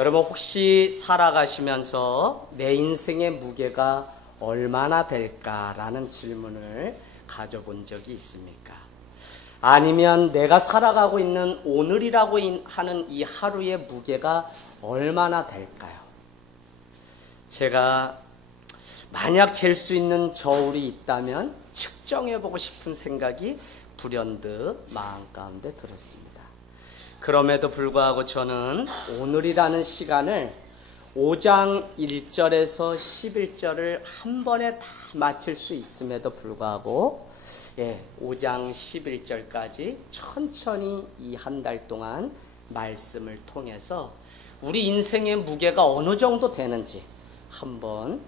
여러분 혹시 살아가시면서 내 인생의 무게가 얼마나 될까라는 질문을 가져본 적이 있습니까? 아니면 내가 살아가고 있는 오늘이라고 하는 이 하루의 무게가 얼마나 될까요? 제가 만약 잴 수 있는 저울이 있다면 측정해보고 싶은 생각이 불현듯 마음 가운데 들었습니다. 그럼에도 불구하고 저는 오늘이라는 시간을 5장 1절에서 11절을 한 번에 다 마칠 수 있음에도 불구하고 5장 11절까지 천천히 이 한 달 동안 말씀을 통해서 우리 인생의 무게가 어느 정도 되는지 한번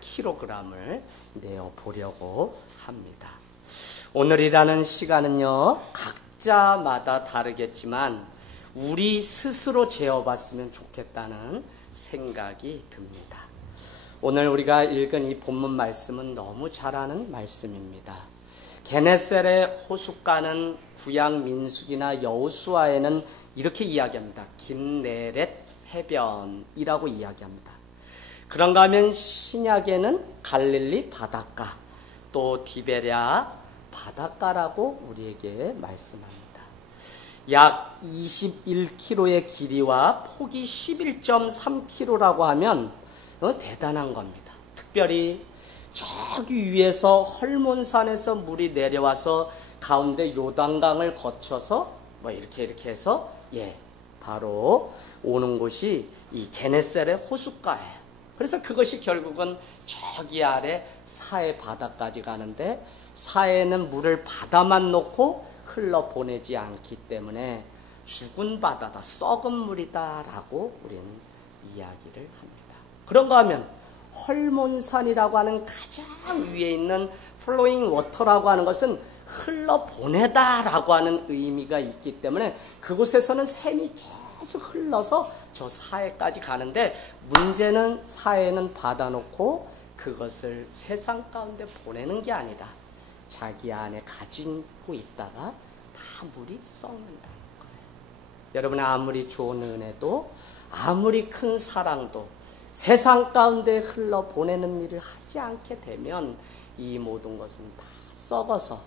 킬로그램을 내어보려고 합니다. 오늘이라는 시간은요, 각자마다 다르겠지만 우리 스스로 재어봤으면 좋겠다는 생각이 듭니다. 오늘 우리가 읽은 이 본문 말씀은 너무 잘 아는 말씀입니다. 게네셀의 호숫가는 구약 민수기나 여호수아에는 이렇게 이야기합니다. 긴네렛 해변이라고 이야기합니다. 그런가 하면 신약에는 갈릴리 바닷가, 또 디베랴 바닷가라고 우리에게 말씀합니다. 약 21km의 길이와 폭이 11.3km라고 하면 대단한 겁니다. 특별히 저기 위에서 헐몬산에서 물이 내려와서 가운데 요단강을 거쳐서 이렇게 해서 바로 오는 곳이 이 게네셀의 호숫가예요. 그래서 그것이 결국은 저기 아래 사해 바다까지 가는데 사해는 물을 바다만 놓고 흘러보내지 않기 때문에 죽은 바다다, 썩은 물이다 라고 우리는 이야기를 합니다. 그런가 하면 헐몬산이라고 하는 가장 위에 있는 플로잉 워터라고 하는 것은 흘러보내다 라고 하는 의미가 있기 때문에 그곳에서는 샘이 계속 흘러서 저 사해까지 가는데, 문제는 사해는 받아놓고 그것을 세상 가운데 보내는 게 아니라 자기 안에 가지고 있다가 다 물이 썩는다는 거예요. 여러분, 아무리 좋은 은혜도 아무리 큰 사랑도 세상 가운데 흘러보내는 일을 하지 않게 되면 이 모든 것은 다 썩어서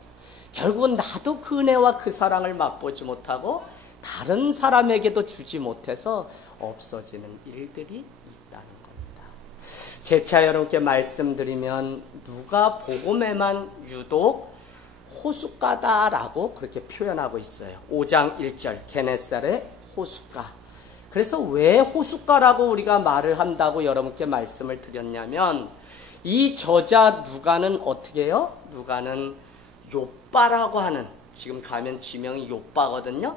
결국은 나도 그 은혜와 그 사랑을 맛보지 못하고 다른 사람에게도 주지 못해서 없어지는 일들이 있다는 겁니다. 재차 여러분께 말씀드리면 누가 복음에만 유독 호숫가다라고 그렇게 표현하고 있어요. 5장 1절 게네살의 호숫가. 그래서 왜 호숫가라고 우리가 말을 한다고 여러분께 말씀을 드렸냐면, 이 저자 누가는 어떻게 해요? 누가는 욥바라고 하는, 지금 가면 지명이 욥바거든요.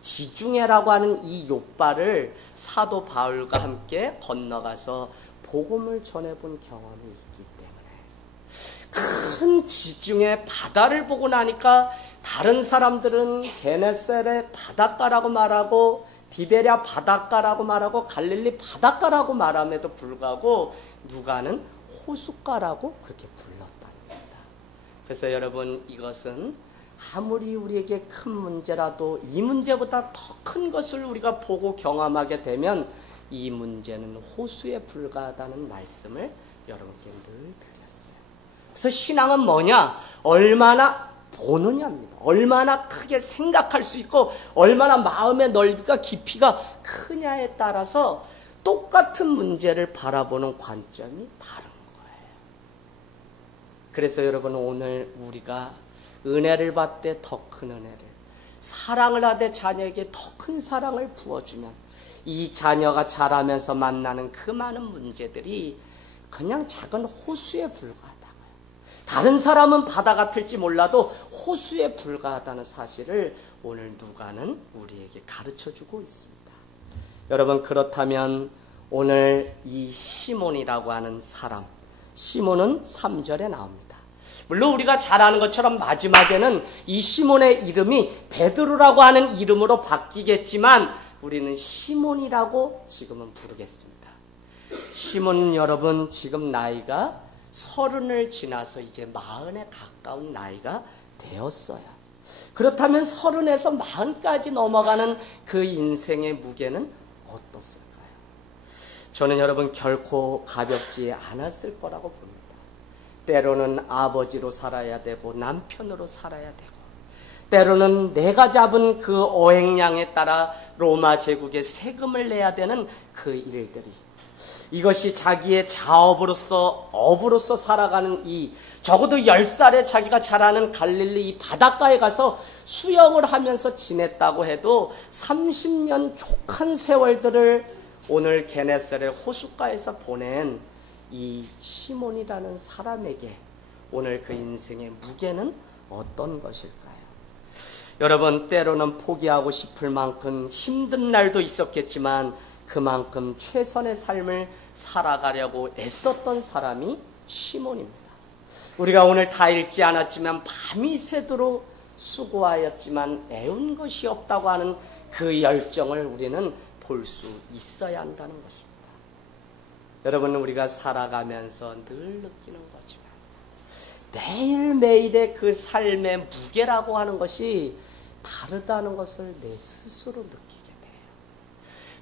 지중해라고 하는 이 욥바를 사도 바울과 함께 건너가서 복음을 전해본 경험이 있기 때문에 큰 지중해 바다를 보고 나니까 다른 사람들은 게네셀의 바닷가라고 말하고 디베랴 바닷가라고 말하고 갈릴리 바닷가라고 말함에도 불구하고 누가는 호숫가라고 그렇게 불렀답니다. 그래서 여러분, 이것은 아무리 우리에게 큰 문제라도 이 문제보다 더 큰 것을 우리가 보고 경험하게 되면 이 문제는 호수에 불과하다는 말씀을 여러분께 늘 드렸어요. 그래서 신앙은 뭐냐? 얼마나 보느냐입니다. 얼마나 크게 생각할 수 있고 얼마나 마음의 넓이가 깊이가 크냐에 따라서 똑같은 문제를 바라보는 관점이 다른 거예요. 그래서 여러분, 오늘 우리가 은혜를 받되 더 큰 은혜를, 사랑을 하되 자녀에게 더 큰 사랑을 부어주면 이 자녀가 자라면서 만나는 그 많은 문제들이 그냥 작은 호수에 불과하다고요. 다른 사람은 바다 같을지 몰라도 호수에 불과하다는 사실을 오늘 누가는 우리에게 가르쳐주고 있습니다. 여러분, 그렇다면 오늘 이 시몬이라고 하는 사람, 시몬은 3절에 나옵니다. 물론 우리가 잘 아는 것처럼 마지막에는 이 시몬의 이름이 베드로라고 하는 이름으로 바뀌겠지만 우리는 시몬이라고 지금은 부르겠습니다. 시몬은 여러분 지금 나이가 30을 지나서 이제 40에 가까운 나이가 되었어요. 그렇다면 30에서 40까지 넘어가는 그 인생의 무게는 어떻을까요? 저는 여러분 결코 가볍지 않았을 거라고 봅니다. 때로는 아버지로 살아야 되고 남편으로 살아야 되고 때로는 내가 잡은 그 어획량에 따라 로마 제국에 세금을 내야 되는 그 일들이, 이것이 자기의 자업으로서 업으로서 살아가는 이 적어도 10살에 자기가 자라는 갈릴리 이 바닷가에 가서 수영을 하면서 지냈다고 해도 30년 족한 세월들을 오늘 게네사렛 호숫가에서 보낸 이 시몬이라는 사람에게 오늘 그 인생의 무게는 어떤 것일까요? 여러분, 때로는 포기하고 싶을 만큼 힘든 날도 있었겠지만 그만큼 최선의 삶을 살아가려고 애썼던 사람이 시몬입니다. 우리가 오늘 다 읽지 않았지만 밤이 새도록 수고하였지만 애운 것이 없다고 하는 그 열정을 우리는 볼 수 있어야 한다는 것입니다. 여러분, 우리가 살아가면서 늘 느끼는 거지만 매일매일의 그 삶의 무게라고 하는 것이 다르다는 것을 내 스스로 느끼게 돼요.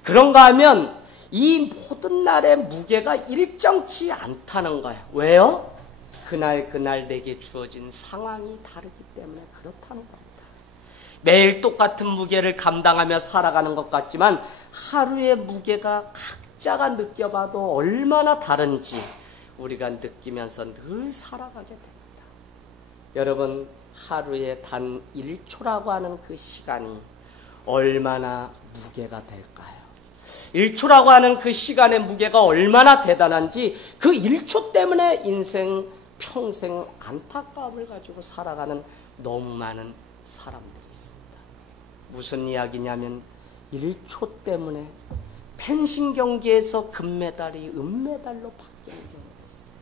그런가 하면 이 모든 날의 무게가 일정치 않다는 거예요. 왜요? 그날 내게 주어진 상황이 다르기 때문에 그렇다는 겁니다. 매일 똑같은 무게를 감당하며 살아가는 것 같지만 하루의 무게가 각자가 느껴봐도 얼마나 다른지 우리가 느끼면서 늘 살아가게 됩니다. 여러분, 하루에 단 1초라고 하는 그 시간이 얼마나 무게가 될까요? 1초라고 하는 그 시간의 무게가 얼마나 대단한지 그 1초 때문에 평생 안타까움을 가지고 살아가는 너무 많은 사람들이 있습니다. 무슨 이야기냐면 1초 때문에 펜싱 경기에서 금메달이 은메달로 바뀌는 경우가 있어요.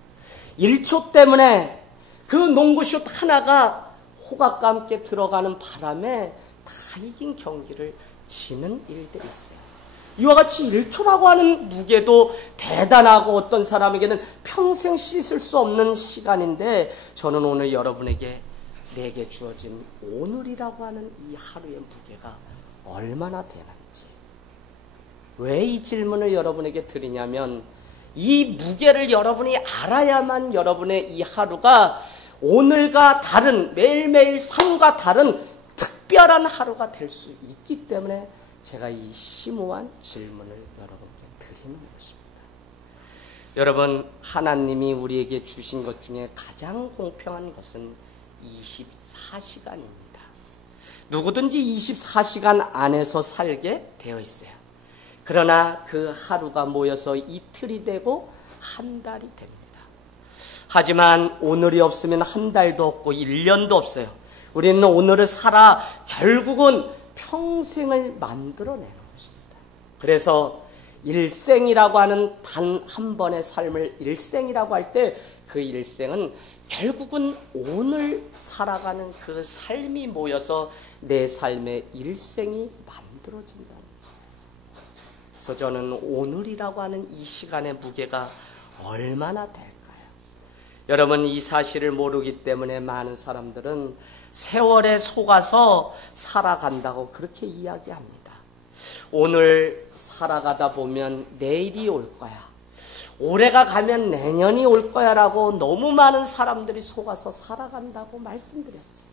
1초 때문에 그 농구슛 하나가 호각과 함께 들어가는 바람에 다 이긴 경기를 지는 일들이 있어요. 이와 같이 1초라고 하는 무게도 대단하고 어떤 사람에게는 평생 씻을 수 없는 시간인데 저는 오늘 여러분에게 내게 주어진 오늘이라고 하는 이 하루의 무게가 얼마나 되는지, 왜 이 질문을 여러분에게 드리냐면 이 무게를 여러분이 알아야만 여러분의 이 하루가 오늘과 다른 매일매일 삶과 다른 특별한 하루가 될 수 있기 때문에 제가 이 심오한 질문을 여러분께 드리는 것입니다. 여러분, 하나님이 우리에게 주신 것 중에 가장 공평한 것은 24시간입니다. 누구든지 24시간 안에서 살게 되어 있어요. 그러나 그 하루가 모여서 이틀이 되고 한 달이 됩니다. 하지만 오늘이 없으면 한 달도 없고 1년도 없어요. 우리는 오늘을 살아 결국은 평생을 만들어내는 것입니다. 그래서 일생이라고 하는 단 한 번의 삶을 일생이라고 할 때 그 일생은 결국은 오늘 살아가는 그 삶이 모여서 내 삶의 일생이 만들어진다. 그래서 저는 오늘이라고 하는 이 시간의 무게가 얼마나 될까요? 여러분, 이 사실을 모르기 때문에 많은 사람들은 세월에 속아서 살아간다고 그렇게 이야기합니다. 오늘 살아가다 보면 내일이 올 거야. 올해가 가면 내년이 올 거야 라고 너무 많은 사람들이 속아서 살아간다고 말씀드렸어요.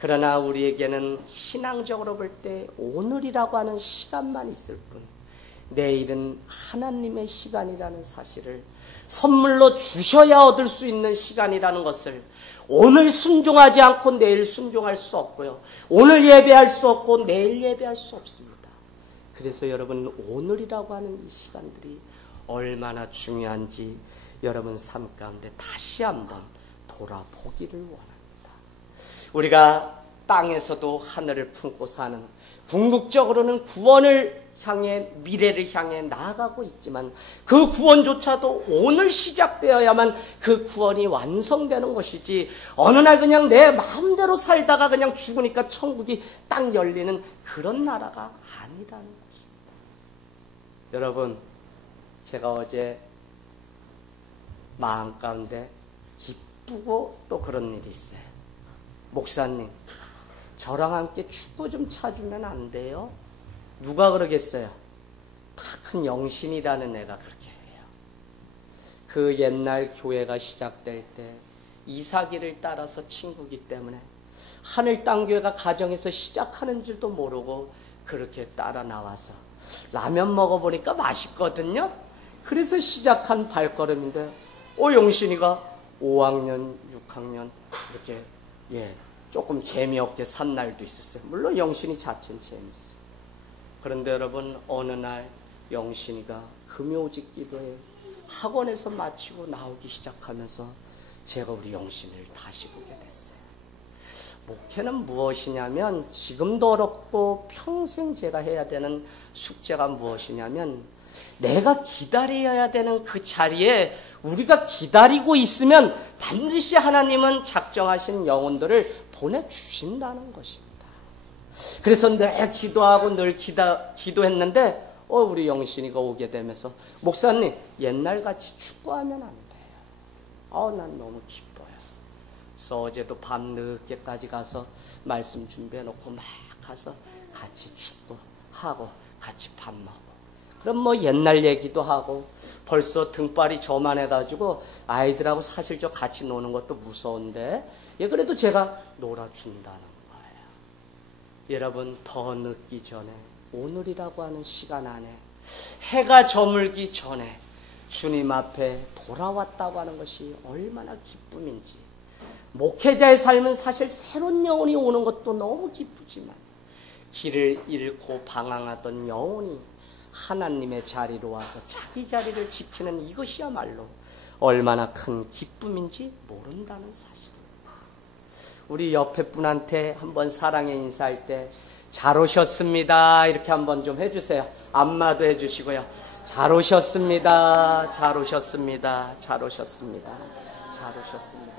그러나 우리에게는 신앙적으로 볼 때 오늘이라고 하는 시간만 있을 뿐 내일은 하나님의 시간이라는 사실을 선물로 주셔야 얻을 수 있는 시간이라는 것을 오늘 순종하지 않고 내일 순종할 수 없고요. 오늘 예배할 수 없고 내일 예배할 수 없습니다. 그래서 여러분, 오늘이라고 하는 이 시간들이 얼마나 중요한지 여러분 삶 가운데 다시 한번 돌아보기를 원합니다. 우리가 땅에서도 하늘을 품고 사는, 궁극적으로는 구원을 향해, 미래를 향해 나아가고 있지만 그 구원조차도 오늘 시작되어야만 그 구원이 완성되는 것이지 어느 날 그냥 내 마음대로 살다가 그냥 죽으니까 천국이 딱 열리는 그런 나라가 아니라는 것입니다. 여러분, 제가 어제 마음 가운데 기쁘고 또 그런 일이 있어요. 목사님, 저랑 함께 축구 좀 차주면 안 돼요? 누가 그러겠어요? 다 큰 영신이라는 애가 그렇게 해요. 그 옛날 교회가 시작될 때 이삭이를 따라서 친구기 때문에 하늘 땅 교회가 가정에서 시작하는 줄도 모르고 그렇게 따라 나와서 라면 먹어보니까 맛있거든요. 그래서 시작한 발걸음인데 용신이가 5학년, 6학년 이렇게 조금 재미없게 산 날도 있었어요. 물론 영신이 자체는 재밌어요. 그런데 여러분 어느 날 영신이가 금요직 기도회 학원에서 마치고 나오기 시작하면서 제가 우리 영신이를 다시 보게 됐어요. 목회는 무엇이냐면 지금도 어렵고 평생 제가 해야 되는 숙제가 무엇이냐면 내가 기다려야 되는 그 자리에 우리가 기다리고 있으면 반드시 하나님은 작정하신 영혼들을 보내주신다는 것입니다. 그래서 늘 기도하고 늘 기도했는데 우리 영신이가 오게 되면서 목사님 옛날같이 축구하면 안 돼요. 난 너무 기뻐요. 그래서 어제도 밤 늦게까지 가서 말씀 준비해놓고 막 가서 같이 축구하고 같이 밥 먹고 그럼 옛날 얘기도 하고 벌써 등발이 저만해가지고 아이들하고 사실 저 같이 노는 것도 무서운데 그래도 제가 놀아준다는 거예요. 여러분 더 늦기 전에 오늘이라고 하는 시간 안에 해가 저물기 전에 주님 앞에 돌아왔다고 하는 것이 얼마나 기쁨인지. 목회자의 삶은 사실 새로운 영혼이 오는 것도 너무 기쁘지만 길을 잃고 방황하던 영혼이 하나님의 자리로 와서 자기 자리를 지키는 이것이야말로 얼마나 큰 기쁨인지 모른다는 사실입니다. 우리 옆에 분한테 한번 사랑의 인사할 때 잘 오셨습니다 이렇게 한번 좀 해주세요. 안마도 해주시고요. 잘 오셨습니다. 잘 오셨습니다. 잘 오셨습니다. 잘 오셨습니다.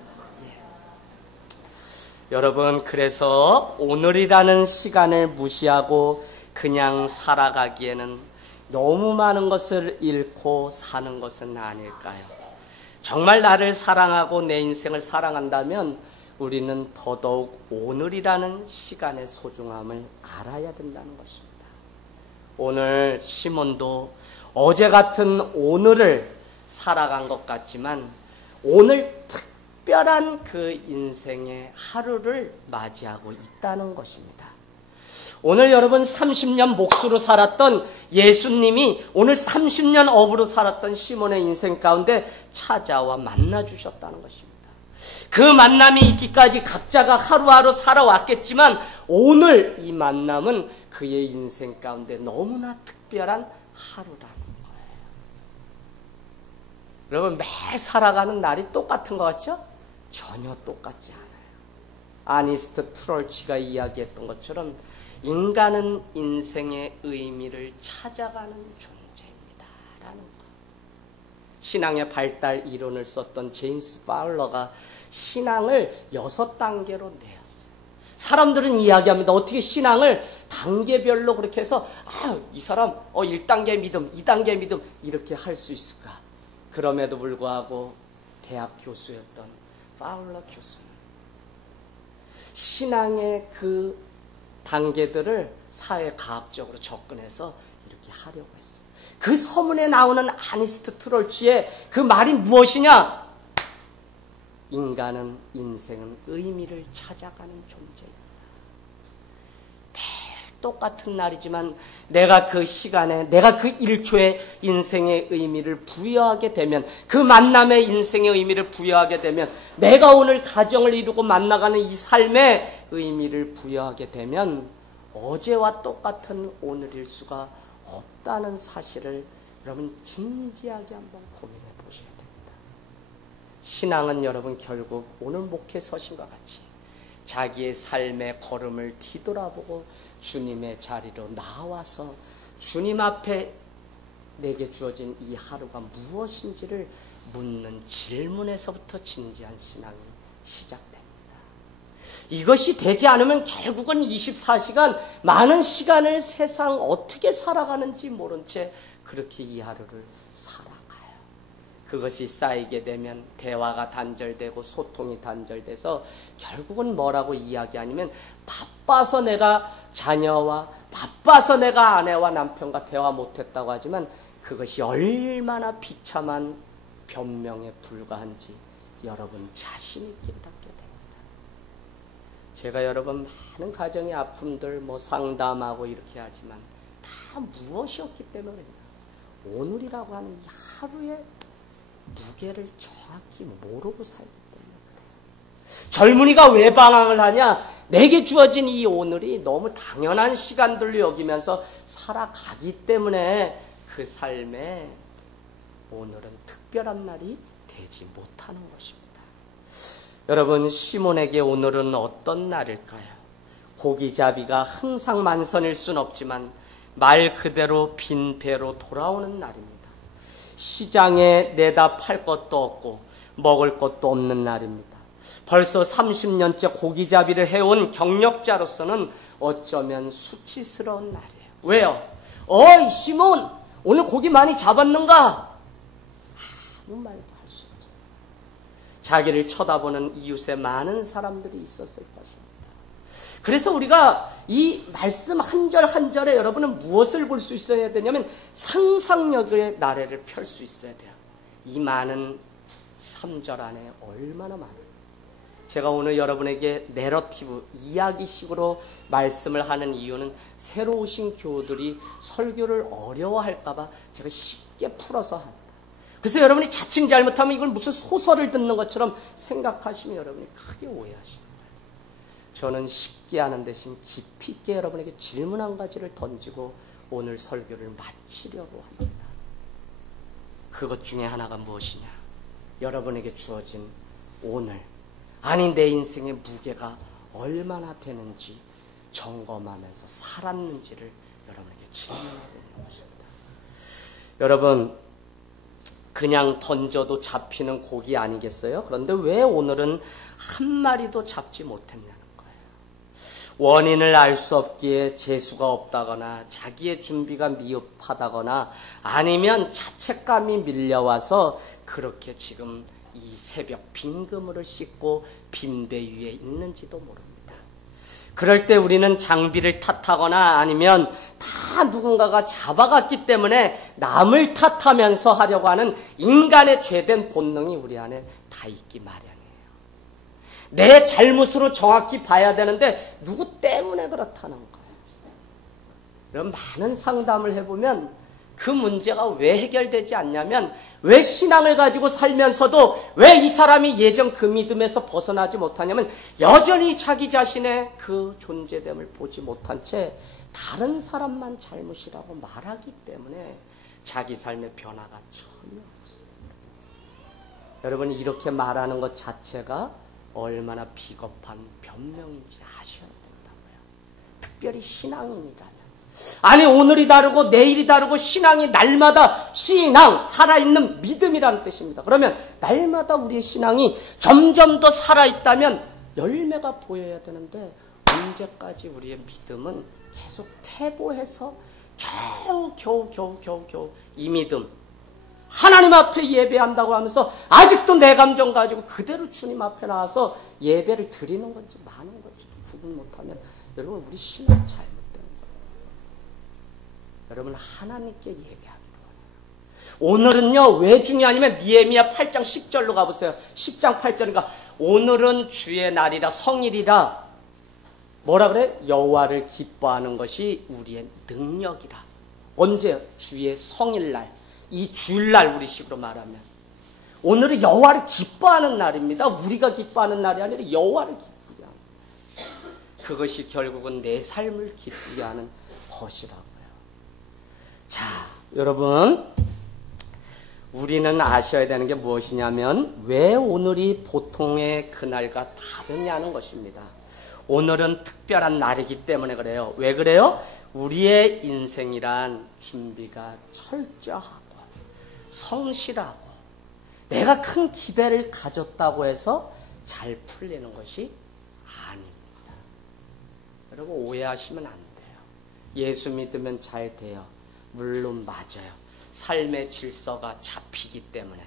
여러분 그래서 오늘이라는 시간을 무시하고 그냥 살아가기에는 너무 많은 것을 잃고 사는 것은 아닐까요? 정말 나를 사랑하고 내 인생을 사랑한다면 우리는 더더욱 오늘이라는 시간의 소중함을 알아야 된다는 것입니다. 오늘 시몬도 어제 같은 오늘을 살아간 것 같지만 오늘 특별한 그 인생의 하루를 맞이하고 있다는 것입니다. 오늘 여러분 30년 목수로 살았던 예수님이 오늘 30년 어부로 살았던 시몬의 인생 가운데 찾아와 만나주셨다는 것입니다. 그 만남이 있기까지 각자가 하루하루 살아왔겠지만 오늘 이 만남은 그의 인생 가운데 너무나 특별한 하루라는 거예요. 여러분 매일 살아가는 날이 똑같은 것 같죠? 전혀 똑같지 않아요. 아니스트 트롤치가 이야기했던 것처럼 인간은 인생의 의미를 찾아가는 존재입니다 라는 것. 신앙의 발달 이론을 썼던 제임스 파울러가 신앙을 6단계로 내었어요. 사람들은 이야기합니다. 어떻게 신앙을 단계별로 그렇게 해서 이 사람 1단계 믿음, 2단계 믿음 이렇게 할 수 있을까? 그럼에도 불구하고 대학 교수였던 파울러 교수는 신앙의 그 단계들을 사회과학적으로 접근해서 이렇게 하려고 했어요. 그 서문에 나오는 아니스트 트롤치의 그 말이 무엇이냐? 인간은 인생은 의미를 찾아가는 존재입니다. 매일 똑같은 날이지만 내가 그 시간에 내가 그 1초에 인생의 의미를 부여하게 되면 그 만남의 인생의 의미를 부여하게 되면 내가 오늘 가정을 이루고 만나가는 이 삶의 의미를 부여하게 되면 어제와 똑같은 오늘일 수가 없다는 사실을 여러분 진지하게 한번 고민해 보셔야 됩니다. 신앙은 여러분 결국 오늘 목회 서신과 같이 자기의 삶의 걸음을 뒤돌아보고 주님의 자리로 나와서 주님 앞에 내게 주어진 이 하루가 무엇인지를 묻는 질문에서부터 진지한 신앙이 시작됩니다. 이것이 되지 않으면 결국은 24시간 많은 시간을 세상 어떻게 살아가는지 모른 채 그렇게 이 하루를 살아가요. 그것이 쌓이게 되면 대화가 단절되고 소통이 단절돼서 결국은 뭐라고 이야기하냐면 바빠서 내가 자녀와 바빠서 내가 아내와 남편과 대화 못했다고 하지만 그것이 얼마나 비참한 변명에 불과한지 여러분 자신이 깨닫게 됩니다. 제가 여러분 많은 가정의 아픔들 상담하고 이렇게 하지만 다 무엇이었기 때문에 오늘이라고 하는 이 하루의 무게를 정확히 모르고 살기 때문에 그래요. 젊은이가 왜 방황을 하냐? 내게 주어진 이 오늘이 너무 당연한 시간들로 여기면서 살아가기 때문에 그 삶에 오늘은 특별한 날이 되지 못하는 것입니다. 여러분, 시몬에게 오늘은 어떤 날일까요? 고기잡이가 항상 만선일 순 없지만 말 그대로 빈 배로 돌아오는 날입니다. 시장에 내다 팔 것도 없고 먹을 것도 없는 날입니다. 벌써 30년째 고기잡이를 해온 경력자로서는 어쩌면 수치스러운 날이에요. 왜요? 어이 시몬, 오늘 고기 많이 잡았는가? 아무 말도 할 수 없어요. 자기를 쳐다보는 이웃에 많은 사람들이 있었을 것입니다. 그래서 우리가 이 말씀 한 절 한 절에 여러분은 무엇을 볼 수 있어야 되냐면 상상력의 나래를 펼 수 있어야 돼요. 이 많은 3절 안에 얼마나 많아요. 제가 오늘 여러분에게 내러티브, 이야기식으로 말씀을 하는 이유는 새로 오신 교우들이 설교를 어려워할까봐 제가 쉽게 풀어서 합니다. 그래서 여러분이 자칫 잘못하면 이걸 무슨 소설을 듣는 것처럼 생각하시면 여러분이 크게 오해하십니다. 저는 쉽게 하는 대신 깊이 있게 여러분에게 질문 한 가지를 던지고 오늘 설교를 마치려고 합니다. 그것 중에 하나가 무엇이냐? 여러분에게 주어진 오늘, 아니 내 인생의 무게가 얼마나 되는지 점검하면서 살았는지를 여러분에게 질문하고 있는 것입니다. 여러분, 그냥 던져도 잡히는 고기 아니겠어요? 그런데 왜 오늘은 한 마리도 잡지 못했냐는 거예요. 원인을 알 수 없기에 재수가 없다거나 자기의 준비가 미흡하다거나 아니면 자책감이 밀려와서 그렇게 지금 이 새벽 빈 그물을 씻고 빈배 위에 있는지도 모릅니다. 그럴 때 우리는 장비를 탓하거나 아니면 다 누군가가 잡아갔기 때문에 남을 탓하면서 하려고 하는 인간의 죄된 본능이 우리 안에 다 있기 마련이에요. 내 잘못으로 정확히 봐야 되는데 누구 때문에 그렇다는 거예요. 이런 많은 상담을 해보면 그 문제가 왜 해결되지 않냐면 왜 신앙을 가지고 살면서도 왜 이 사람이 예전 그 믿음에서 벗어나지 못하냐면 여전히 자기 자신의 그 존재됨을 보지 못한 채 다른 사람만 잘못이라고 말하기 때문에 자기 삶의 변화가 전혀 없어요. 여러분이 이렇게 말하는 것 자체가 얼마나 비겁한 변명인지 아셔야 된다고요. 특별히 신앙인이라면. 아니 오늘이 다르고 내일이 다르고 신앙이 날마다 신앙, 살아있는 믿음이라는 뜻입니다. 그러면 날마다 우리의 신앙이 점점 더 살아있다면 열매가 보여야 되는데 언제까지 우리의 믿음은 계속 퇴보해서 겨우 이 믿음 하나님 앞에 예배한다고 하면서 아직도 내 감정 가지고 그대로 주님 앞에 나와서 예배를 드리는 건지 마는 건지도 구분 못하면 여러분 우리 신앙 잘못된 거예요. 여러분 하나님께 예배하기로 해요. 오늘은요 왜 중요하냐면 니에미야 8장 10절로 가보세요. 10장 8절인가 오늘은 주의 날이라 성일이라 뭐라 그래? 여호와를 기뻐하는 것이 우리의 능력이라. 언제? 주의 성일날. 이 주일날 우리식으로 말하면 오늘은 여호와를 기뻐하는 날입니다. 우리가 기뻐하는 날이 아니라 여호와를 기쁘게 하는 그것이 결국은 내 삶을 기쁘게 하는 것이라고요. 자, 여러분 우리는 아셔야 되는 게 무엇이냐면 왜 오늘이 보통의 그날과 다르냐는 것입니다. 오늘은 특별한 날이기 때문에 그래요. 왜 그래요? 우리의 인생이란 준비가 철저하고 성실하고 내가 큰 기대를 가졌다고 해서 잘 풀리는 것이 아닙니다. 여러분 오해하시면 안 돼요. 예수 믿으면 잘 돼요. 물론 맞아요. 삶의 질서가 잡히기 때문에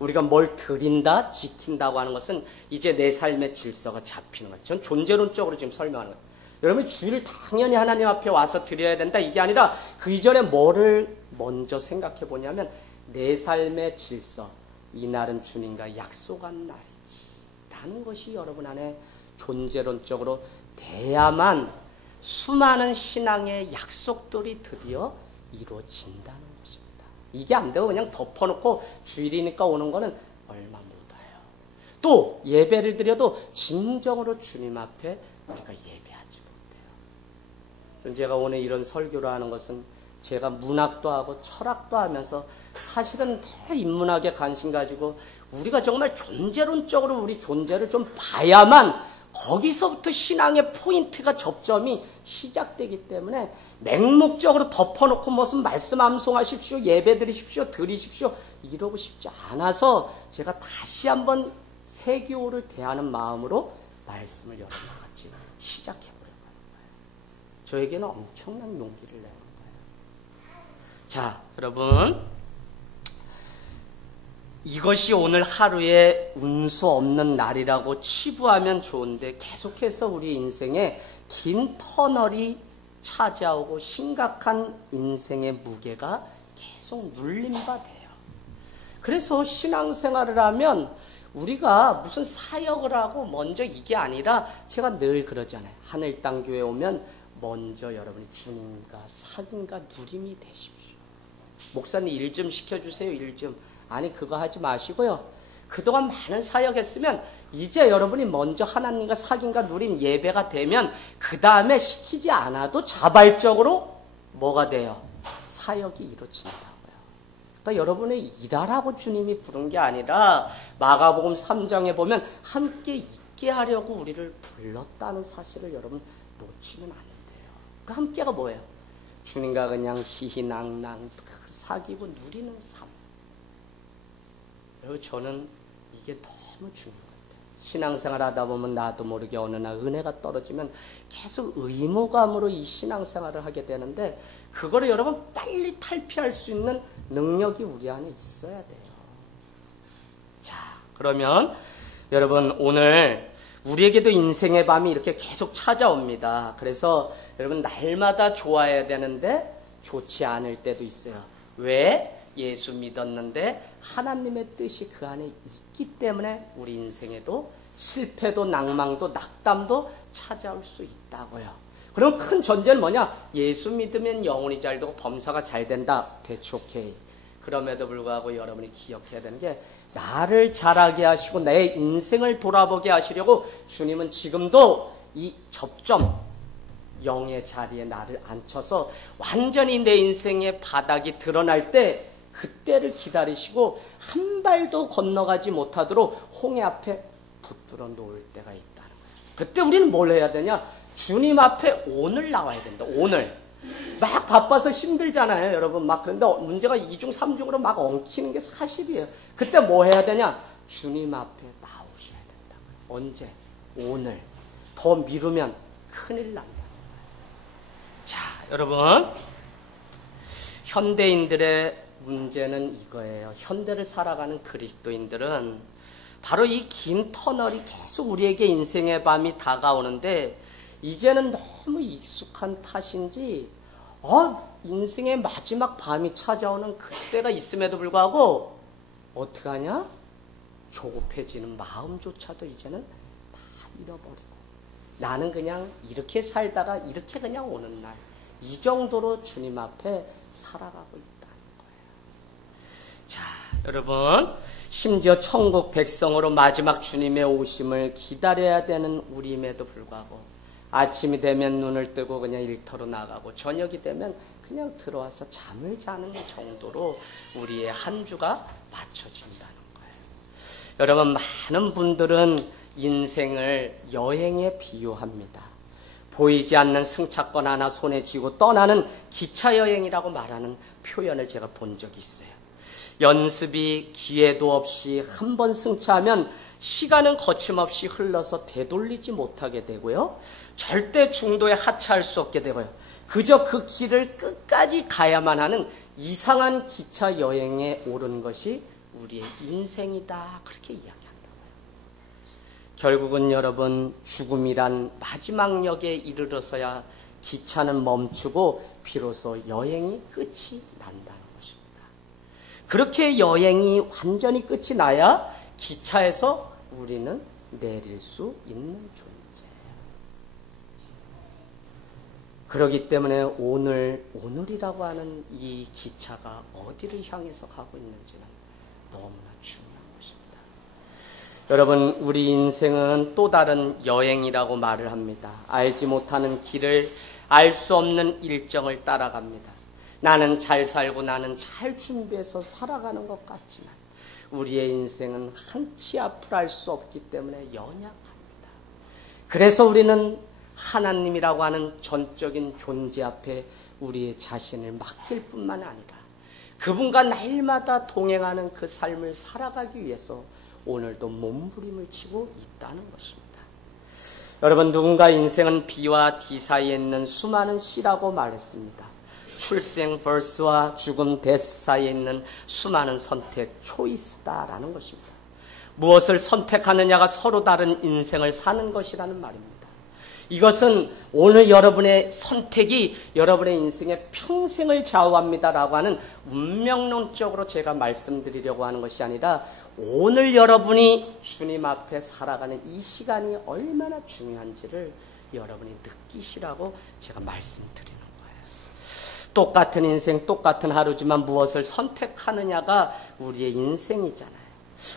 우리가 뭘 드린다, 지킨다고 하는 것은 이제 내 삶의 질서가 잡히는 거예요. 전 존재론적으로 지금 설명하는 거예요. 여러분 주일을 당연히 하나님 앞에 와서 드려야 된다 이게 아니라 그 이전에 뭐를 먼저 생각해 보냐면 내 삶의 질서, 이날은 주님과 약속한 날이지 라는 것이 여러분 안에 존재론적으로 돼야만 수많은 신앙의 약속들이 드디어 이루어진다는 것입니다. 이게 안 되고 그냥 덮어놓고 주일이니까 오는 거는 얼마 못 와요. 또 예배를 드려도 진정으로 주님 앞에 우리가 예배하지 못해요. 제가 오늘 이런 설교를 하는 것은 제가 문학도 하고 철학도 하면서 사실은 더 인문학에 관심 가지고 우리가 정말 존재론적으로 우리 존재를 좀 봐야만 거기서부터 신앙의 포인트가 접점이 시작되기 때문에 맹목적으로 덮어놓고 무슨 말씀 암송하십시오, 예배 드리십시오 이러고 싶지 않아서 제가 다시 한번 세교를 대하는 마음으로 말씀을 여러분과 같이 시작해보려고 하는 거예요. 저에게는 엄청난 용기를 내는 거예요. 자, 여러분 이것이 오늘 하루의 운수 없는 날이라고 치부하면 좋은데 계속해서 우리 인생에 긴 터널이 찾아오고 심각한 인생의 무게가 계속 눌린 바 돼요. 그래서 신앙생활을 하면 우리가 무슨 사역을 하고 먼저 이게 아니라 제가 늘 그러잖아요. 하늘 땅 교회 오면 먼저 여러분이 주님과 사귐과 누림이 되십시오. 목사님 일 좀 시켜주세요. 일 좀. 아니 그거 하지 마시고요. 그동안 많은 사역했으면 이제 여러분이 먼저 하나님과 사귐과 누림 예배가 되면 그 다음에 시키지 않아도 자발적으로 뭐가 돼요? 사역이 이루어진다고요. 그러니까 여러분의 일하라고 주님이 부른 게 아니라 마가복음 3장에 보면 함께 있게 하려고 우리를 불렀다는 사실을 여러분 놓치면 안 돼요. 그 함께가 뭐예요? 주님과 그냥 희희낭낭 사귀고 누리는 삶. 여러분 저는 이게 너무 중요한 것 같아요. 신앙생활 하다 보면 나도 모르게 어느 날 은혜가 떨어지면 계속 의무감으로 이 신앙생활을 하게 되는데 그거를 여러분 빨리 탈피할 수 있는 능력이 우리 안에 있어야 돼요. 자, 그러면 여러분 오늘 우리에게도 인생의 밤이 이렇게 계속 찾아옵니다. 그래서 여러분 날마다 좋아야 되는데 좋지 않을 때도 있어요. 왜? 예수 믿었는데 하나님의 뜻이 그 안에 있기 때문에 우리 인생에도 실패도 낭망도 낙담도 찾아올 수 있다고요. 그럼 큰 전제는 뭐냐? 예수 믿으면 영혼이 잘 되고 범사가 잘 된다. That's okay. 그럼에도 불구하고 여러분이 기억해야 되는 게 나를 자라게 하시고 내 인생을 돌아보게 하시려고 주님은 지금도 이 접점 영의 자리에 나를 앉혀서 완전히 내 인생의 바닥이 드러날 때 그때를 기다리시고 한 발도 건너가지 못하도록 홍해 앞에 붙들어 놓을 때가 있다는 거예요. 그때 우리는 뭘 해야 되냐? 주님 앞에 오늘 나와야 된다. 오늘. 막 바빠서 힘들잖아요, 여러분. 막 그런데 문제가 2중, 3중으로 막 엉키는 게 사실이에요. 그때 뭐 해야 되냐? 주님 앞에 나오셔야 된다. 언제? 오늘. 더 미루면 큰일 난다는 거예요. 자, 여러분. 현대인들의 문제는 이거예요. 현대를 살아가는 그리스도인들은 바로 이 긴 터널이 계속 우리에게 인생의 밤이 다가오는데 이제는 너무 익숙한 탓인지 인생의 마지막 밤이 찾아오는 그때가 있음에도 불구하고 어떻게 하냐? 조급해지는 마음조차도 이제는 다 잃어버리고 나는 그냥 이렇게 살다가 이렇게 그냥 오는 날 이 정도로 주님 앞에 살아가고 있다. 자, 여러분 심지어 천국 백성으로 마지막 주님의 오심을 기다려야 되는 우리임에도 불구하고 아침이 되면 눈을 뜨고 그냥 일터로 나가고 저녁이 되면 그냥 들어와서 잠을 자는 정도로 우리의 한 주가 맞춰진다는 거예요. 여러분 많은 분들은 인생을 여행에 비유합니다. 보이지 않는 승차권 하나 손에 쥐고 떠나는 기차 여행이라고 말하는 표현을 제가 본 적이 있어요. 연습이 기회도 없이 한 번 승차하면 시간은 거침없이 흘러서 되돌리지 못하게 되고요. 절대 중도에 하차할 수 없게 되고요. 그저 그 길을 끝까지 가야만 하는 이상한 기차 여행에 오른 것이 우리의 인생이다. 그렇게 이야기한다고요. 결국은 여러분 죽음이란 마지막 역에 이르러서야 기차는 멈추고 비로소 여행이 끝이 난다는 것입니다. 그렇게 여행이 완전히 끝이 나야 기차에서 우리는 내릴 수 있는 존재예요. 그렇기 때문에 오늘이라고 하는 이 기차가 어디를 향해서 가고 있는지는 너무나 중요한 것입니다. 여러분, 우리 인생은 또 다른 여행이라고 말을 합니다. 알지 못하는 길을 알 수 없는 일정을 따라갑니다. 나는 잘 살고 나는 잘 준비해서 살아가는 것 같지만 우리의 인생은 한치 앞을 알 수 없기 때문에 연약합니다. 그래서 우리는 하나님이라고 하는 전적인 존재 앞에 우리의 자신을 맡길 뿐만 아니라 그분과 날마다 동행하는 그 삶을 살아가기 위해서 오늘도 몸부림을 치고 있다는 것입니다. 여러분, 누군가 인생은 B와 D 사이에 있는 수많은 C라고 말했습니다. 출생 birth와 죽음 death 사이에 있는 수많은 선택 choice다라는 것입니다. 무엇을 선택하느냐가 서로 다른 인생을 사는 것이라는 말입니다. 이것은 오늘 여러분의 선택이 여러분의 인생의 평생을 좌우합니다라고 하는 운명론적으로 제가 말씀드리려고 하는 것이 아니라 오늘 여러분이 주님 앞에 살아가는 이 시간이 얼마나 중요한지를 여러분이 느끼시라고 제가 말씀드리는 거예요. 똑같은 인생, 똑같은 하루지만 무엇을 선택하느냐가 우리의 인생이잖아요.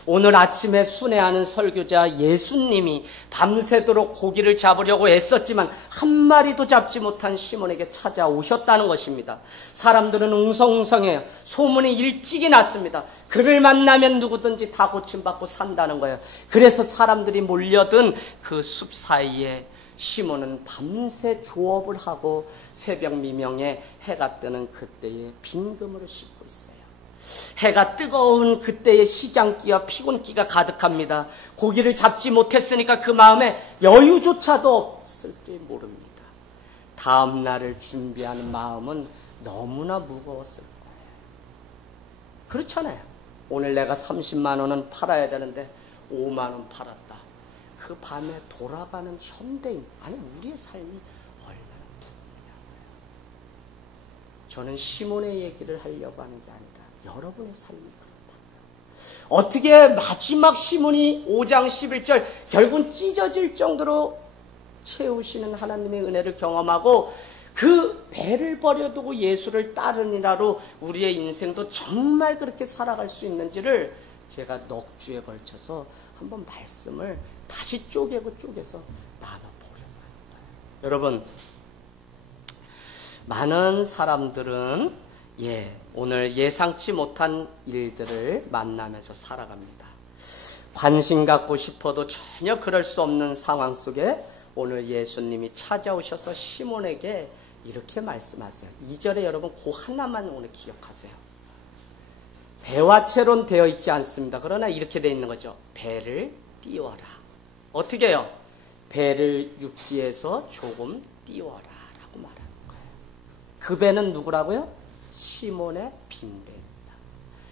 오늘 아침에 순회하는 설교자 예수님이 밤새도록 고기를 잡으려고 애썼지만 한 마리도 잡지 못한 시몬에게 찾아오셨다는 것입니다. 사람들은 웅성웅성해요. 소문이 일찍이 났습니다. 그를 만나면 누구든지 다 고침받고 산다는 거예요. 그래서 사람들이 몰려든 그 숲 사이에 시몬은 밤새 조업을 하고 새벽 미명에 해가 뜨는 그때에 빈금으로 씻고 있어요. 해가 뜨거운 그때의 시장기와 피곤기가 가득합니다. 고기를 잡지 못했으니까 그 마음에 여유조차도 없을지 모릅니다. 다음 날을 준비하는 마음은 너무나 무거웠을 거예요. 그렇잖아요. 오늘 내가 30만 원은 팔아야 되는데 5만 원 팔았다. 그 밤에 돌아가는 현대인, 아니 우리의 삶이 얼마나 무겁냐고요. 저는 시몬의 얘기를 하려고 하는 게 아니라 여러분의 삶이 그렇다. 어떻게 마지막 시몬이 5장 11절 결국은 찢어질 정도로 채우시는 하나님의 은혜를 경험하고 그 배를 버려두고 예수를 따르니라로 우리의 인생도 정말 그렇게 살아갈 수 있는지를 제가 넉 주에 걸쳐서 한번 말씀을 다시 쪼개서 나눠보려고 하는 거예요. 여러분, 많은 사람들은 오늘 예상치 못한 일들을 만나면서 살아갑니다. 관심 갖고 싶어도 전혀 그럴 수 없는 상황 속에 오늘 예수님이 찾아오셔서 시몬에게 이렇게 말씀하세요. 2절에 여러분 그 하나만 오늘 기억하세요. 대화체론 되어 있지 않습니다. 그러나 이렇게 되어 있는 거죠. 배를 띄워라. 어떻게 해요? 배를 육지에서 조금 띄워라 라고 말하는 거예요. 그 배는 누구라고요? 시몬의 빈 배입니다.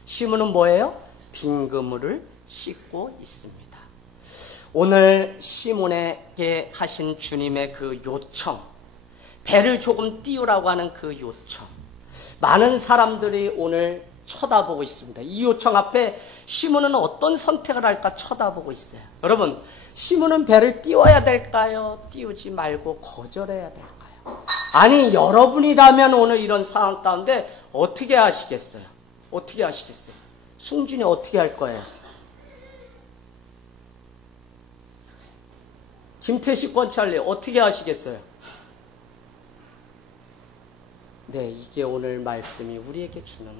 시몬은 뭐예요? 빈 그물을 씻고 있습니다. 오늘 시몬에게 하신 주님의 그 요청, 배를 조금 띄우라고 하는 그 요청, 많은 사람들이 오늘 쳐다보고 있습니다. 이 요청 앞에 시몬은 어떤 선택을 할까 쳐다보고 있어요. 여러분, 시몬은 배를 띄워야 될까요? 띄우지 말고 거절해야 될까요? 아니, 여러분이라면 오늘 이런 상황 가운데 어떻게 하시겠어요? 어떻게 하시겠어요? 승준이 어떻게 할 거예요? 김태식 권찰리 어떻게 하시겠어요? 네, 이게 오늘 말씀이 우리에게 주는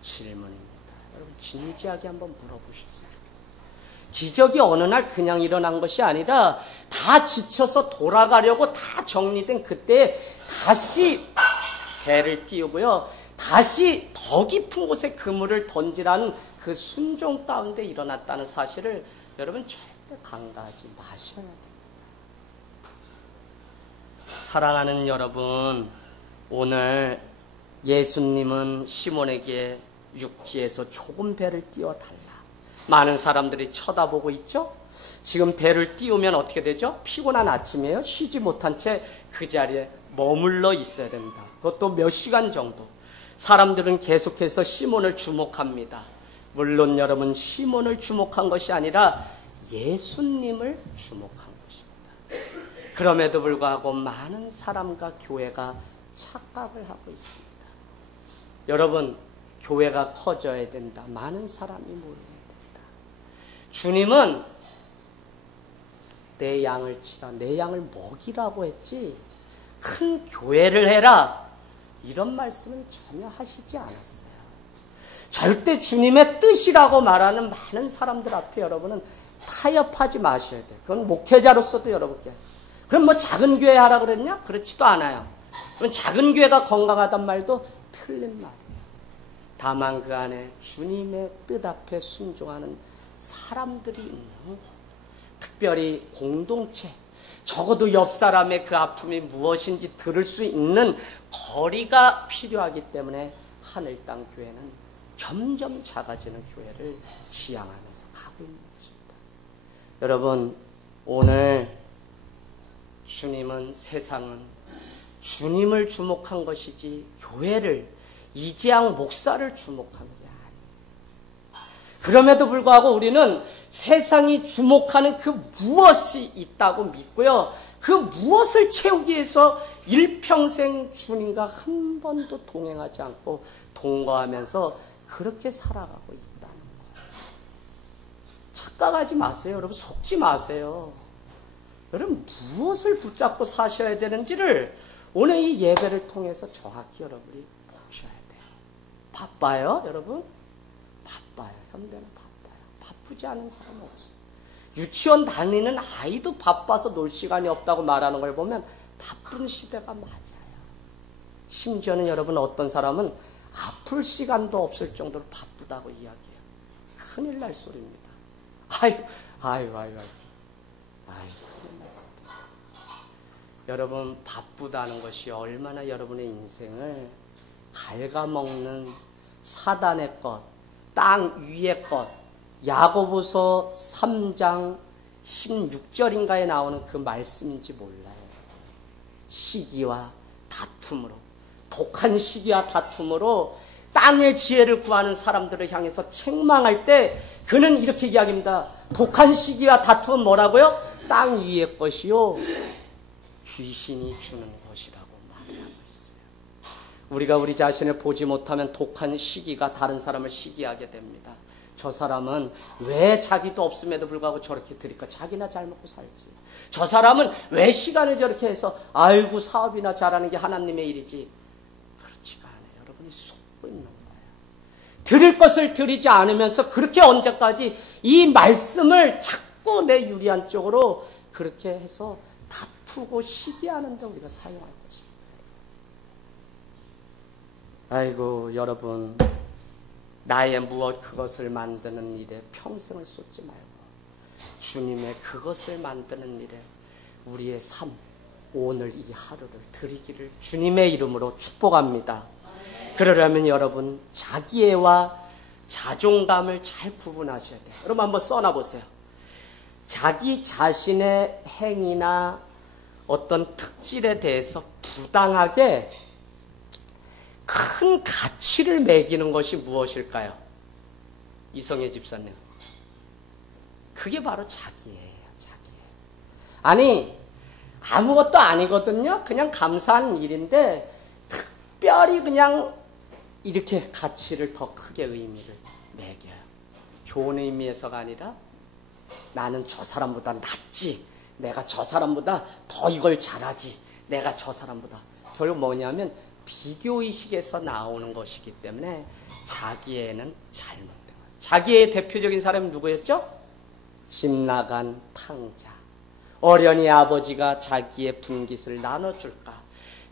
질문입니다. 여러분 진지하게 한번 물어보셨으면 좋겠어요. 기적이 어느 날 그냥 일어난 것이 아니라 다 지쳐서 돌아가려고 다 정리된 그때 다시 배를 띄우고요. 다시 더 깊은 곳에 그물을 던지라는 그 순종 가운데 일어났다는 사실을 여러분 절대 간과하지 마셔야 됩니다. 사랑하는 여러분, 오늘 예수님은 시몬에게 육지에서 조금 배를 띄워달라. 많은 사람들이 쳐다보고 있죠. 지금 배를 띄우면 어떻게 되죠? 피곤한 아침이에요. 쉬지 못한 채 그 자리에 머물러 있어야 됩니다. 그것도 몇 시간 정도. 사람들은 계속해서 시몬을 주목합니다. 물론 여러분, 시몬을 주목한 것이 아니라 예수님을 주목한 것입니다. 그럼에도 불구하고 많은 사람과 교회가 착각을 하고 있습니다. 여러분, 교회가 커져야 된다. 많은 사람이 모여야 된다. 주님은 내 양을 치라, 내 양을 먹이라고 했지 큰 교회를 해라, 이런 말씀은 전혀 하시지 않았어요. 절대 주님의 뜻이라고 말하는 많은 사람들 앞에 여러분은 타협하지 마셔야 돼요. 그건 목회자로서도 여러분께. 그럼 뭐 작은 교회 하라 그랬냐? 그렇지도 않아요. 그럼 작은 교회가 건강하단 말도 틀린 말이에요. 다만 그 안에 주님의 뜻 앞에 순종하는 사람들이 있는 것, 특별히 공동체, 적어도 옆 사람의 그 아픔이 무엇인지 들을 수 있는 거리가 필요하기 때문에 하늘 땅 교회는 점점 작아지는 교회를 지향하면서 가고 있는 것입니다. 여러분, 오늘 주님은, 세상은 주님을 주목한 것이지 교회를, 이재양 목사를 주목한 게 아니에요. 그럼에도 불구하고 우리는 세상이 주목하는 그 무엇이 있다고 믿고요, 그 무엇을 채우기 위해서 일평생 주님과 한 번도 동행하지 않고 동거하면서 그렇게 살아가고 있다는 거예요. 착각하지 마세요. 여러분, 속지 마세요. 여러분, 무엇을 붙잡고 사셔야 되는지를 오늘 이 예배를 통해서 정확히 여러분이 보셔야 돼요. 바빠요, 여러분? 바빠요. 현대는 바빠요. 바쁘지 않은 사람은 없어요. 유치원 다니는 아이도 바빠서 놀 시간이 없다고 말하는 걸 보면 바쁜 시대가 맞아요. 심지어는 여러분, 어떤 사람은 아플 시간도 없을 정도로 바쁘다고 이야기해요. 큰일 날 소리입니다. 아유, 큰일 날 소리. 여러분, 바쁘다는 것이 얼마나 여러분의 인생을 갉아먹는 사단의 것, 땅 위의 것, 야고보서 3장 16절인가에 나오는 그 말씀인지 몰라요. 시기와 다툼으로, 독한 시기와 다툼으로 땅의 지혜를 구하는 사람들을 향해서 책망할 때 그는 이렇게 이야기합니다. 독한 시기와 다툼은 뭐라고요? 땅 위의 것이요, 귀신이 주는 것이라고 말을 하고 있어요. 우리가 우리 자신을 보지 못하면 독한 시기가 다른 사람을 시기하게 됩니다. 저 사람은 왜 자기도 없음에도 불구하고 저렇게 드릴까? 자기나 잘 먹고 살지. 저 사람은 왜 시간을 저렇게 해서 아이고 사업이나 잘하는 게 하나님의 일이지. 그렇지가 않아요. 여러분이 속고 있는 거예요. 드릴 것을 드리지 않으면서 그렇게 언제까지 이 말씀을 자꾸 내 유리한 쪽으로 그렇게 해서 다투고 시기하는 데 우리가 사용할 것입니다. 아이고, 여러분, 나의 무엇 그것을 만드는 일에 평생을 쏟지 말고 주님의 그것을 만드는 일에 우리의 삶, 오늘 이 하루를 드리기를 주님의 이름으로 축복합니다. 그러려면 여러분, 자기애와 자존감을 잘 구분하셔야 돼요. 여러분, 한번 써놔보세요. 자기 자신의 행위나 어떤 특질에 대해서 부당하게 큰 가치를 매기는 것이 무엇일까요? 이성애 집사님. 그게 바로 자기예요. 자기예요. 아니, 아무것도 아니거든요. 그냥 감사한 일인데 특별히 그냥 이렇게 가치를 더 크게 의미를 매겨요. 좋은 의미에서가 아니라 나는 저 사람보다 낫지, 내가 저 사람보다 더 이걸 잘하지, 내가 저 사람보다. 결국 뭐냐면 비교의식에서 나오는 것이기 때문에 자기애는 잘못된 거예요. 자기애의 대표적인 사람이 누구였죠? 집 나간 탕자. 어련히 아버지가 자기의 분깃을 나눠줄까?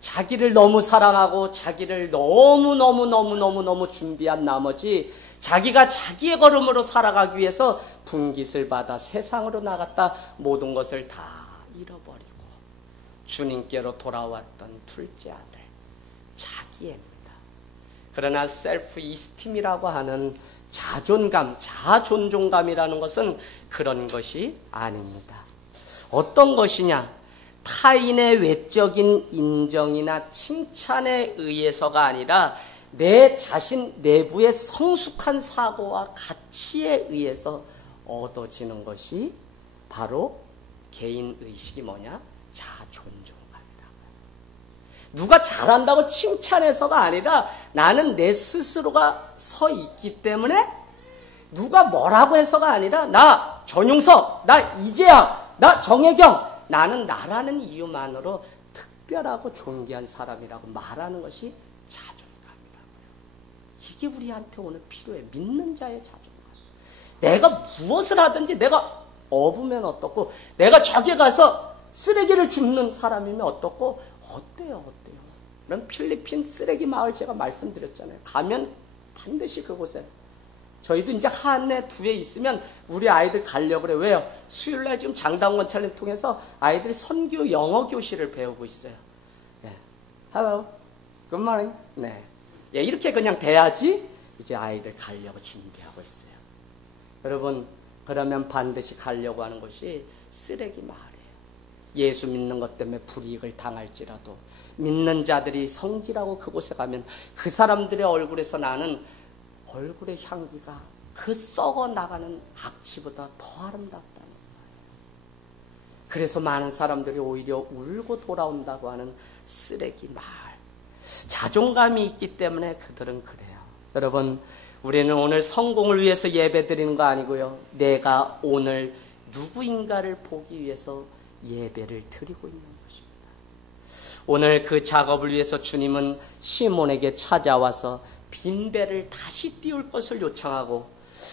자기를 너무 사랑하고 자기를 너무 준비한 나머지 자기가 자기의 걸음으로 살아가기 위해서 분깃을 받아 세상으로 나갔다 모든 것을 다 잃어버리고 주님께로 돌아왔던 둘째 아들. 자기애입니다. 그러나 셀프 이스팀이라고 하는 자존감, 자존종감이라는 것은 그런 것이 아닙니다. 어떤 것이냐? 타인의 외적인 인정이나 칭찬에 의해서가 아니라 내 자신 내부의 성숙한 사고와 가치에 의해서 얻어지는 것이 바로 개인의식이 뭐냐? 자존종감이라고요. 누가 잘한다고 칭찬해서가 아니라 나는 내 스스로가 서 있기 때문에 누가 뭐라고 해서가 아니라 나 전용석, 나 이재학, 나 정혜경, 나는 나라는 이유만으로 특별하고 존귀한 사람이라고 말하는 것이 자존감이라고요. 이게 우리한테 오늘 필요해. 믿는 자의 자존감. 내가 무엇을 하든지 내가 업으면 어떻고, 내가 저기 가서 쓰레기를 줍는 사람이면 어떻고, 어때요? 그럼 필리핀 쓰레기 마을 제가 말씀드렸잖아요. 가면 반드시 그곳에, 저희도 이제 한해 두에 있으면 우리 아이들 가려고 그래요. 왜요? 수요일날 지금 장당원 촬영 통해서 아이들이 선교 영어 교실을 배우고 있어요. 네. Hello, good morning. 네. 예, 이렇게 그냥 돼야지 이제 아이들 가려고 준비하고 있어요. 여러분, 그러면 반드시 가려고 하는 곳이 쓰레기 마을이에요. 예수 믿는 것 때문에 불이익을 당할지라도 믿는 자들이 성질하고 그곳에 가면 그 사람들의 얼굴에서 나는 얼굴의 향기가 그 썩어 나가는 악취보다 더 아름답다는 거예요. 그래서 많은 사람들이 오히려 울고 돌아온다고 하는 쓰레기 마을. 자존감이 있기 때문에 그들은 그래요. 여러분, 우리는 오늘 성공을 위해서 예배 드리는 거 아니고요. 내가 오늘 누구인가를 보기 위해서 예배를 드리고 있는 것입니다. 오늘 그 작업을 위해서 주님은 시몬에게 찾아와서 빈배를 다시 띄울 것을 요청하고,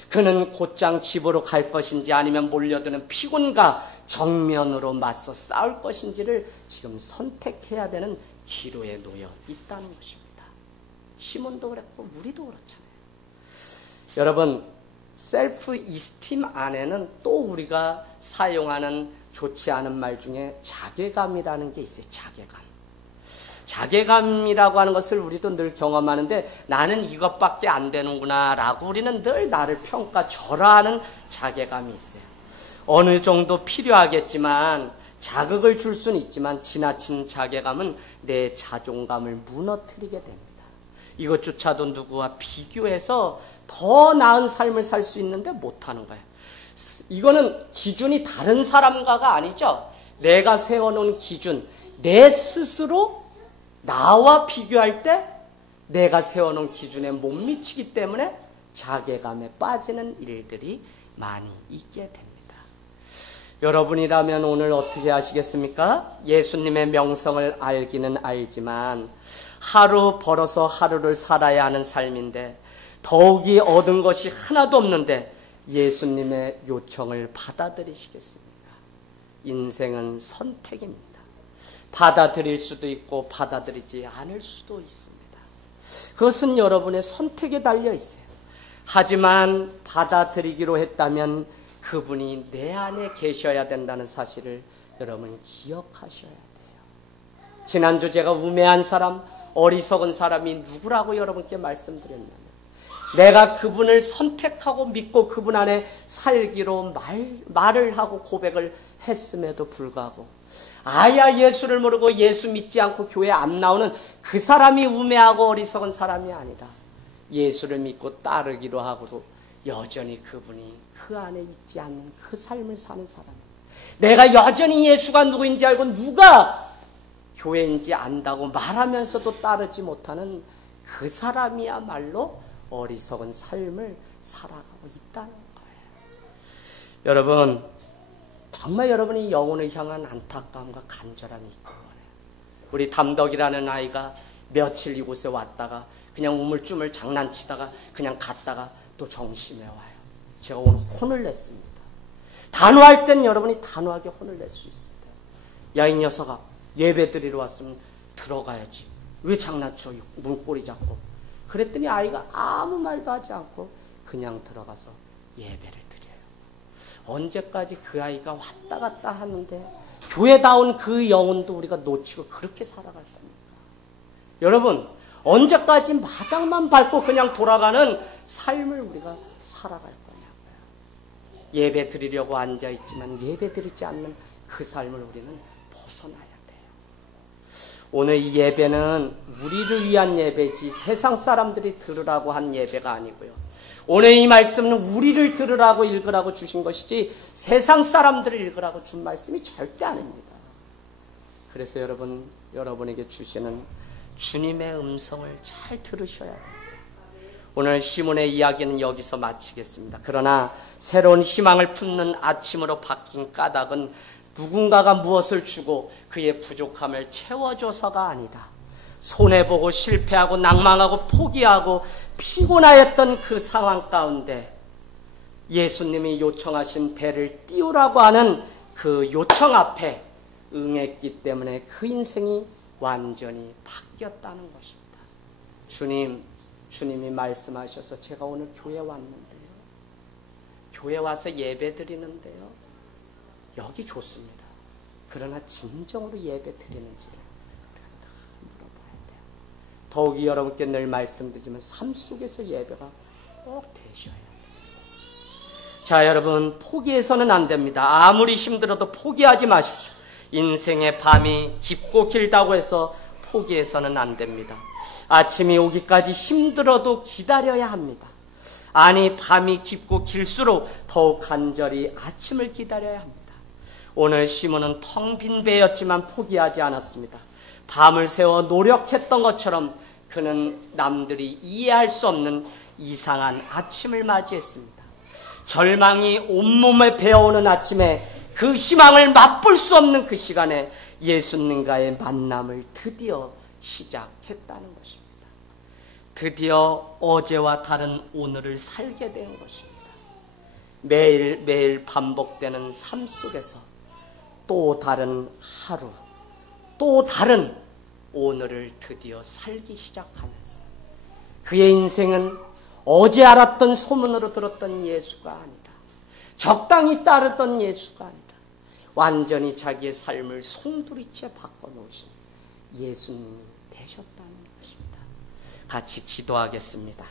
그는 곧장 집으로 갈 것인지 아니면 몰려드는 피곤과 정면으로 맞서 싸울 것인지를 지금 선택해야 되는 기로에 놓여 있다는 것입니다. 시몬도 그랬고 우리도 그렇잖아요. 여러분, 셀프 이스팀 안에는 또 우리가 사용하는 좋지 않은 말 중에 자괴감이라는 게 있어요. 자괴감이라고 하는 것을 우리도 늘 경험하는데, 나는 이것밖에 안 되는구나 라고 우리는 늘 나를 평가절하하는 자괴감이 있어요. 어느 정도 필요하겠지만, 자극을 줄 수는 있지만 지나친 자괴감은 내 자존감을 무너뜨리게 됩니다. 이것조차도 누구와 비교해서 더 나은 삶을 살 수 있는데 못하는 거예요. 이거는 기준이 다른 사람과가 아니죠. 내가 세워놓은 기준, 내 스스로 나와 비교할 때 내가 세워놓은 기준에 못 미치기 때문에 자괴감에 빠지는 일들이 많이 있게 됩니다. 여러분이라면 오늘 어떻게 하시겠습니까? 예수님의 명성을 알기는 알지만 하루 벌어서 하루를 살아야 하는 삶인데, 더욱이 얻은 것이 하나도 없는데 예수님의 요청을 받아들이시겠습니까? 인생은 선택입니다. 받아들일 수도 있고 받아들이지 않을 수도 있습니다. 그것은 여러분의 선택에 달려 있어요. 하지만 받아들이기로 했다면 그분이 내 안에 계셔야 된다는 사실을 여러분 기억하셔야 돼요. 지난주 제가 우매한 사람, 어리석은 사람이 누구라고 여러분께 말씀드렸냐면, 내가 그분을 선택하고 믿고 그분 안에 살기로 말을 하고 고백을 했음에도 불구하고 아야 예수를 모르고 예수 믿지 않고 교회 안 나오는 그 사람이 우매하고 어리석은 사람이 아니라, 예수를 믿고 따르기로 하고도 여전히 그분이 그 안에 있지 않는 그 삶을 사는 사람, 내가 여전히 예수가 누구인지 알고 누가 교회인지 안다고 말하면서도 따르지 못하는 그 사람이야말로 어리석은 삶을 살아가고 있다는 거예요. 여러분, 정말 여러분이 영혼을 향한 안타까움과 간절함이 있길 원해요. 우리 담덕이라는 아이가 며칠 이곳에 왔다가 그냥 우물쭈물 장난치다가 그냥 갔다가 또 정심에 와요. 제가 오늘 혼을 냈습니다. 단호할 땐 여러분이 단호하게 혼을 낼 수 있습니다. 야, 이 녀석아, 예배 드리러 왔으면 들어가야지. 왜 장난쳐? 문고리 잡고. 그랬더니 아이가 아무 말도 하지 않고 그냥 들어가서 예배를 드려요. 언제까지 그 아이가 왔다 갔다 하는데 교회다운 그 영혼도 우리가 놓치고 그렇게 살아갈 겁니까? 여러분, 언제까지 마당만 밟고 그냥 돌아가는 삶을 우리가 살아갈 거냐고요. 예배 드리려고 앉아있지만 예배 드리지 않는 그 삶을 우리는 벗어나야 돼요. 오늘 이 예배는 우리를 위한 예배지 세상 사람들이 들으라고 한 예배가 아니고요. 오늘 이 말씀은 우리를 들으라고 읽으라고 주신 것이지 세상 사람들을 읽으라고 준 말씀이 절대 아닙니다. 그래서 여러분에게 주시는 주님의 음성을 잘 들으셔야 됩니다. 오늘 시몬의 이야기는 여기서 마치겠습니다. 그러나 새로운 희망을 품는 아침으로 바뀐 까닭은 누군가가 무엇을 주고 그의 부족함을 채워줘서가 아니라 손해보고 실패하고 낭망하고 포기하고 피곤하였던 그 상황 가운데 예수님이 요청하신 배를 띄우라고 하는 그 요청 앞에 응했기 때문에 그 인생이 완전히 바뀌었다는 것입니다. 주님이 말씀하셔서 제가 오늘 교회 왔는데요. 교회 와서 예배 드리는데요. 여기 좋습니다. 그러나 진정으로 예배 드리는지를 우리가 다 물어봐야 돼요. 더욱이 여러분께 늘 말씀드리지만 삶 속에서 예배가 꼭 되셔야 돼요. 자, 여러분 포기해서는 안 됩니다. 아무리 힘들어도 포기하지 마십시오. 인생의 밤이 깊고 길다고 해서 포기해서는 안 됩니다. 아침이 오기까지 힘들어도 기다려야 합니다. 아니, 밤이 깊고 길수록 더욱 간절히 아침을 기다려야 합니다. 오늘 시몬은 텅 빈 배였지만 포기하지 않았습니다. 밤을 새워 노력했던 것처럼 그는 남들이 이해할 수 없는 이상한 아침을 맞이했습니다. 절망이 온몸에 배어오는 아침에 그 희망을 맛볼 수 없는 그 시간에 예수님과의 만남을 드디어 시작했다는 것입니다. 드디어 어제와 다른 오늘을 살게 된 것입니다. 매일매일 반복되는 삶 속에서 또 다른 하루, 또 다른 오늘을 드디어 살기 시작하면서 그의 인생은 어제 알았던 소문으로 들었던 예수가 아니라 적당히 따르던 예수가 아니라 완전히 자기의 삶을 송두리째 바꿔놓으신 예수님이 되셨다는 것입니다. 같이 기도하겠습니다.